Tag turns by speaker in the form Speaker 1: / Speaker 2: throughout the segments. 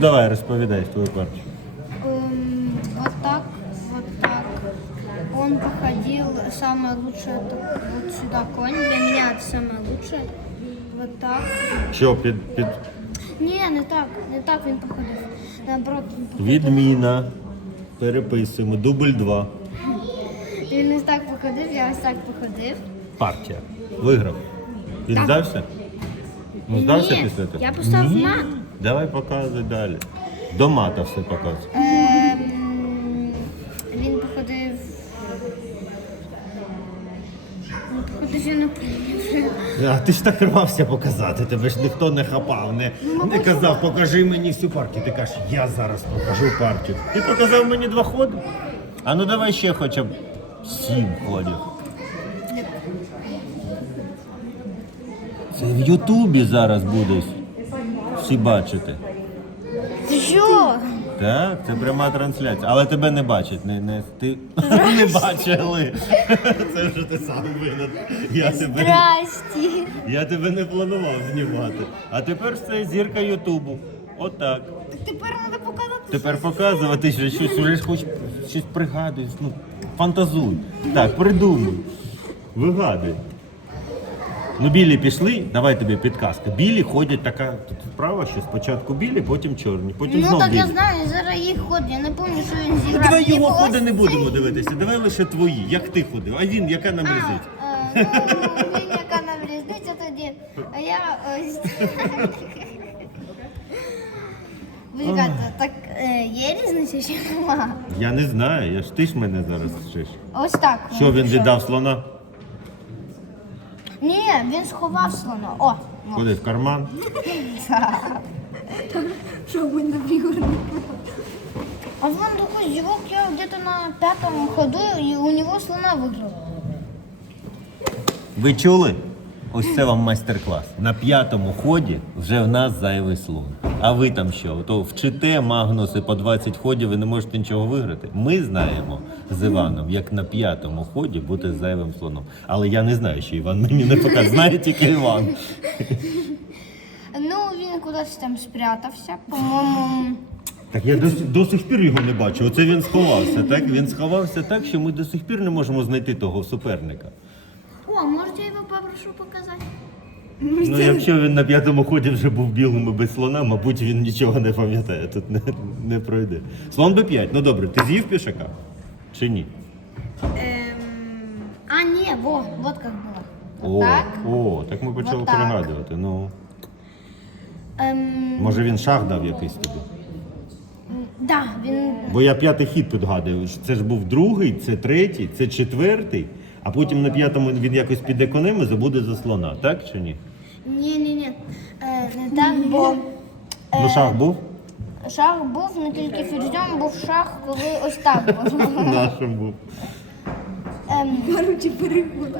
Speaker 1: Давай, розповідай твою партію.
Speaker 2: Вот так, вот так. Он походил, самое лучшее, это вот сюда конь. Для меня это самое лучшее. Вот так.
Speaker 1: Що, під...
Speaker 2: Не, не так він походив. Наоборот, він походив.
Speaker 1: Відміна. Переписуємо. Дубль 2.
Speaker 2: Він ось так походив, я ось так походив.
Speaker 1: Партія. Виграв. Він
Speaker 2: Так.
Speaker 1: здався? Ну, здався
Speaker 2: Ні,
Speaker 1: після того?
Speaker 2: я поставив мат.
Speaker 1: Давай показуй далі. До мата все показуй.
Speaker 2: Він походив. Я не пам'ятаю.
Speaker 1: А ти ж так рвався показати, тебе ж ніхто не хапав, не казав, покажи мені всю партію. Ти кажеш, я зараз покажу партію. Ти показав мені 2 ходи? А ну давай ще хоча б 7 ходів. Це в Ютубі зараз буде всі бачити.
Speaker 2: Що?
Speaker 1: Так, це пряма трансляція. Але тебе не бачать. Ти не бачили. Це вже ти сам винен.
Speaker 2: Здрасті.
Speaker 1: Я тебе не планував знімати. А тепер це зірка Ютубу. Отак.
Speaker 2: Тепер треба показати.
Speaker 1: Тепер показувати, що щось вже хоч щось пригадуєш. Ну, фантазуй. Так, придумуй. Вигадуй. Ну, білі пішли, давай тобі підказка. Білі ходять така тут справа, що спочатку білі, потім чорні, потім
Speaker 2: Ну
Speaker 1: знов
Speaker 2: так
Speaker 1: білі.
Speaker 2: я знаю, зараз їх ход, я не пам'ятаю, що він зіграв.
Speaker 1: Давай його
Speaker 2: Ось
Speaker 1: ходи не
Speaker 2: цей.
Speaker 1: будемо дивитися, давай лише твої, як ти ходив, а він яка нам різниця?
Speaker 2: Ну, він яка нам різниця тоді, а я ось. Ви кажете, так є різниця чи нема?
Speaker 1: Я не знаю, ти ж мене зараз вчиш.
Speaker 2: Ось так.
Speaker 1: Що він віддав слона?
Speaker 2: Ні, він сховав слона. О,
Speaker 1: Ходи в карман.
Speaker 2: Щоб він добігли. А вон такой зевок, я где-то на 5-м ходу, и у него слона выиграл.
Speaker 1: Ви чули? Ось це вам майстер-клас. На 5-му ході вже в нас зайвий слон. А ви там що? То вчите Магнуси по 20 ходів і не можете нічого виграти? Ми знаємо з Іваном, як на 5-му ході бути зайвим слоном. Але я не знаю, що Іван мені не показує. Знає тільки Іван.
Speaker 2: Ну, він кудись там спрятався, по-моєму.
Speaker 1: Так я до сих пір його не бачу. Оце він сховався, так? Він сховався так, що ми до сих пір не можемо знайти того суперника.
Speaker 2: О, может, я его попрошу показать?
Speaker 1: Ну, якщо він на 5-му ході вже був білим і без слона, мабуть, він нічого не пам'ятає, тут не пройде. Слон Б5. Ну добре, ти з'їв пішака? Чи ні?
Speaker 2: А, не, вот как было. Вот так.
Speaker 1: Так ми почали
Speaker 2: Вот так.
Speaker 1: пригадувати. Ну, може він шах дав якийсь тобі?
Speaker 2: Да, він...
Speaker 1: Бо я 5-й хід підгадую. Це ж був 2-й, це 3-й, це 4-й, а потім на 5-му він якось піде конем і забуде за слона, так чи ні?
Speaker 2: Не так, бо...
Speaker 1: Ну шах був?
Speaker 2: Шах був, не тільки ферзем, був шах, коли ось так був.
Speaker 1: Нашим був.
Speaker 2: Короче, переход.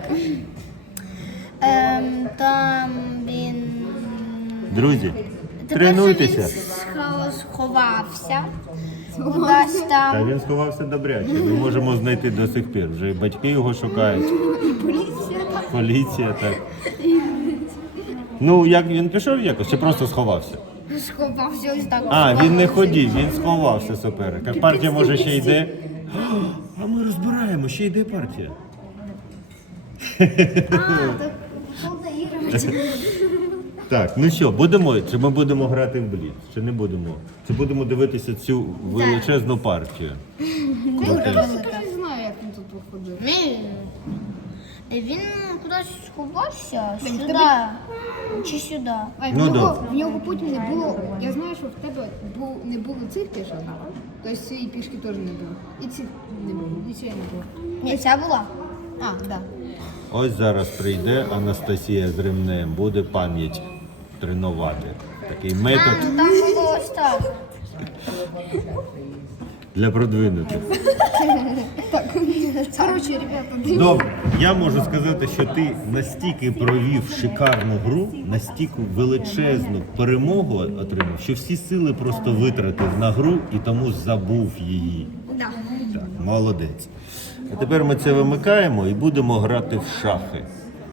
Speaker 2: Там він...
Speaker 1: Друзі,
Speaker 2: Тепер
Speaker 1: тренуйтеся.
Speaker 2: він сховався. Кудись
Speaker 1: Та
Speaker 2: там.
Speaker 1: він сховався добряче. Ми можемо знайти до сих пір. Вже і батьки його шукають. Поліція, так. Ну, як він пішов якось чи просто сховався?
Speaker 2: Сховався ось так.
Speaker 1: А, він не ходив, він сховався суперника. Партія може ще йде. А ми розбираємо, ще йде партія.
Speaker 2: Так доігрувати.
Speaker 1: Так, ну що, чи ми будемо грати в бліц, чи не будемо? Чи будемо дивитися цю величезну партію?
Speaker 2: Я не знаю, як він тут походив. Він кудись сховався, сюди чи сюди.
Speaker 1: Ну, добре.
Speaker 3: В нього потім не було. Я знаю, що в тебе не було цих пішок, тобто цієї пішки теж не було. І цих не було, і цієї не було.
Speaker 2: Ні, ця була.
Speaker 3: А, так. Да.
Speaker 1: Ось зараз прийде Анастасія з ремнем, буде пам'ять тренувати. Такий метод
Speaker 2: Ну там було ось так.
Speaker 1: для продвинутих.
Speaker 3: Коротше, ребята,
Speaker 1: Добре, я можу сказати, що ти настільки провів шикарну гру, настільки величезну перемогу отримав, що всі сили просто витратив на гру і тому забув її. Так, молодець. А тепер ми це вимикаємо і будемо грати в шахи.